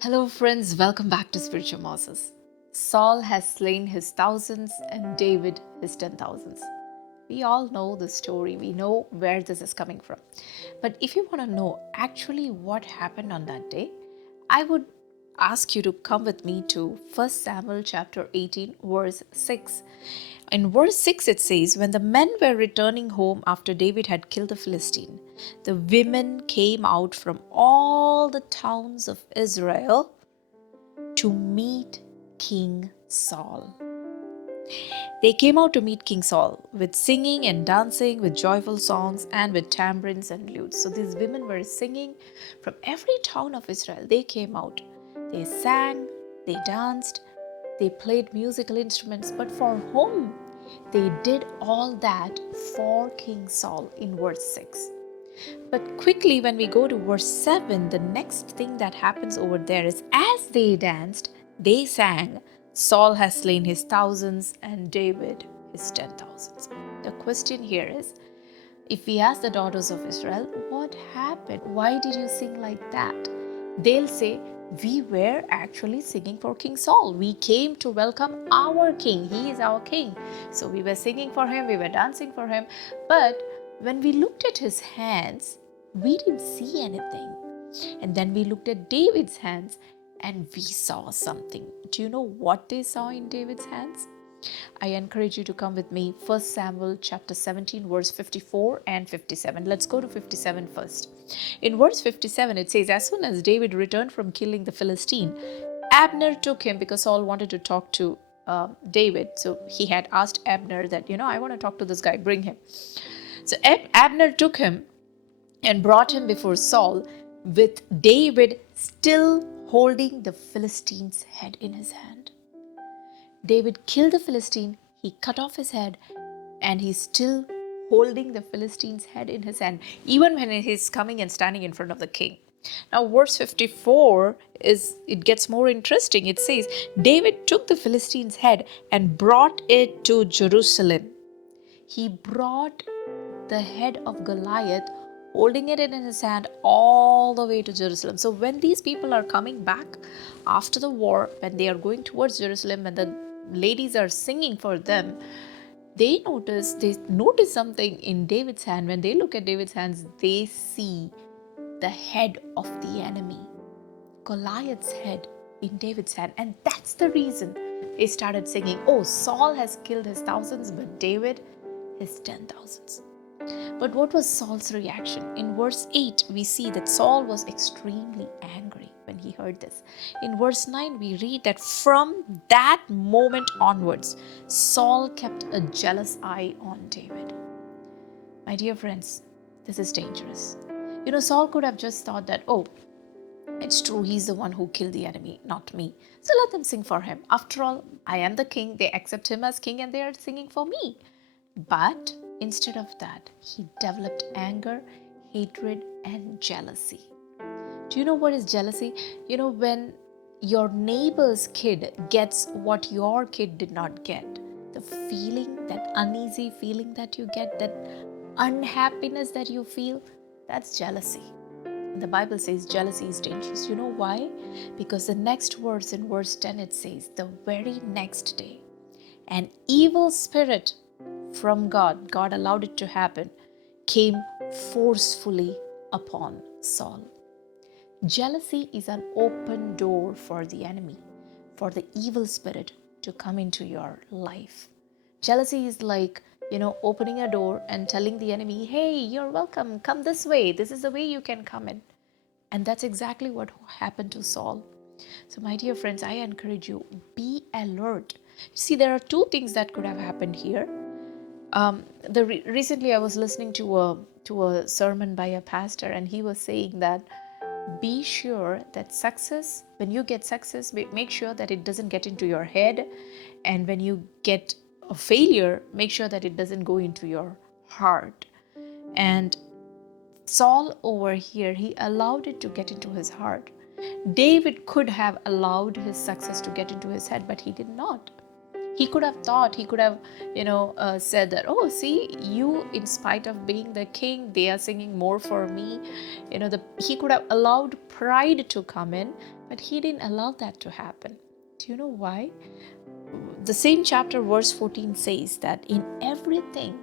Hello, friends. Welcome back to Spiritual Morsels. Saul has slain his thousands and David his 10,000s. We all know the story, we know where this is coming from. But if you want to know actually what happened on that day, I would ask you to come with me to 1 Samuel chapter 18, verse 6. In verse 6, it says, when the men were returning home after David had killed the Philistine, the women came out from all the towns of Israel to meet King Saul. They came out to meet King Saul with singing and dancing, with joyful songs, and with tambourines and lutes. So these women were singing from every town of Israel. They came out. They sang, they danced, they played musical instruments. But for whom? They did all that for King Saul in verse 6. But quickly, when we go to verse 7, the next thing that happens over there is as they danced, they sang, Saul has slain his thousands and David his 10,000s. The question here is, if we ask the daughters of Israel, what happened? Why did you sing like that? They'll say, we were actually singing for King Saul. We came to welcome our king. He is our king. So we were singing for him, we were dancing for him. But when we looked at his hands, we didn't see anything. And then we looked at David's hands and we saw something. Do you know what they saw in David's hands? I encourage you to come with me. 1 Samuel chapter 17, verse 54 and 57. Let's go to 57 first. In verse 57, it says, as soon as David returned from killing the Philistine, Abner took him because Saul wanted to talk to David. So he had asked Abner that, I want to talk to this guy, bring him. So Abner took him and brought him before Saul with David still holding the Philistine's head in his hand. David killed the Philistine, he cut off his head, and he's still holding the Philistine's head in his hand, even when he's coming and standing in front of the king. Now, verse 54 it gets more interesting. It says, David took the Philistine's head and brought it to Jerusalem. He brought the head of Goliath, holding it in his hand, all the way to Jerusalem. So when these people are coming back after the war, when they are going towards Jerusalem, and the ladies are singing for them, they notice something in David's hand. When they look at David's hands, they see the head of the enemy, Goliath's head in David's hand. And that's the reason they started singing, oh, Saul has killed his thousands, but David his 10,000s. But what was Saul's reaction? In verse 8, we see that Saul was extremely angry when he heard this. In verse 9, we read that from that moment onwards, Saul kept a jealous eye on David. My dear friends, this is dangerous. Saul could have just thought that, oh, it's true, he's the one who killed the enemy, not me. So let them sing for him. After all, I am the king. They accept him as king and they are singing for me. But instead of that, he developed anger, hatred, and jealousy. Do you know what is jealousy? When your neighbor's kid gets what your kid did not get, the feeling, that uneasy feeling that you get, that unhappiness that you feel, that's jealousy. The Bible says jealousy is dangerous. You know why? Because the next verse, in verse 10, it says, the very next day, an evil spirit from God allowed it to happen, came forcefully upon Saul. Jealousy is an open door for the enemy, for the evil spirit to come into your life. Jealousy is like, opening a door and telling the enemy, hey, you're welcome, come this way. This is the way you can come in. And that's exactly what happened to Saul. So my dear friends, I encourage you, be alert. See, there are two things that could have happened here. Recently I was listening to a sermon by a pastor, and he was saying that be sure that success, when you get success, make sure that it doesn't get into your head, and when you get a failure, make sure that it doesn't go into your heart. And Saul over here, he allowed it to get into his heart. David could have allowed his success to get into his head, but he did not. He could have said that, oh, see, you, in spite of being the king, they are singing more for me. He could have allowed pride to come in, But he didn't allow that to happen. Do you know why? The same chapter, verse 14 says that in everything,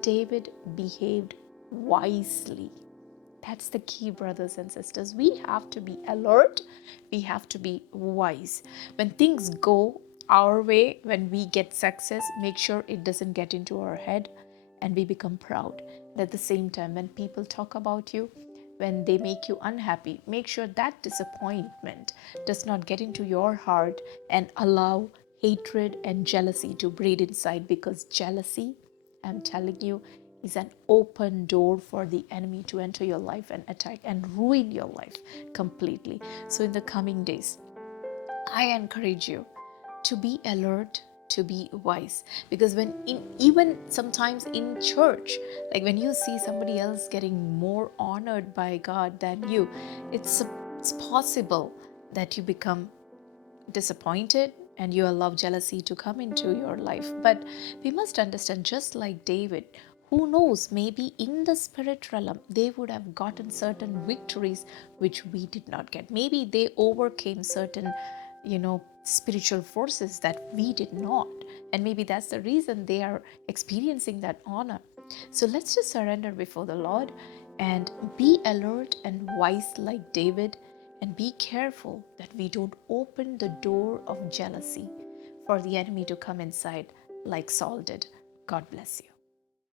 David behaved wisely. That's the key, brothers and sisters. We have to be alert. We have to be wise. When things go our way, when we get success, make sure it doesn't get into our head and we become proud. And at the same time, when people talk about you, when they make you unhappy, make sure that disappointment does not get into your heart and allow hatred and jealousy to breed inside, because jealousy, I'm telling you, is an open door for the enemy to enter your life and attack and ruin your life completely. So, in the coming days, I encourage you to be alert, to be wise, because when even sometimes in church, like when you see somebody else getting more honored by God than you, it's possible that you become disappointed and you allow jealousy to come into your life. But we must understand, just like David, who knows, maybe in the spirit realm they would have gotten certain victories which we did not get. Maybe they overcame certain, spiritual forces that we did not. And maybe that's the reason they are experiencing that honor. So let's just surrender before the Lord and be alert and wise like David, and be careful that we don't open the door of jealousy for the enemy to come inside like Saul did. God bless you.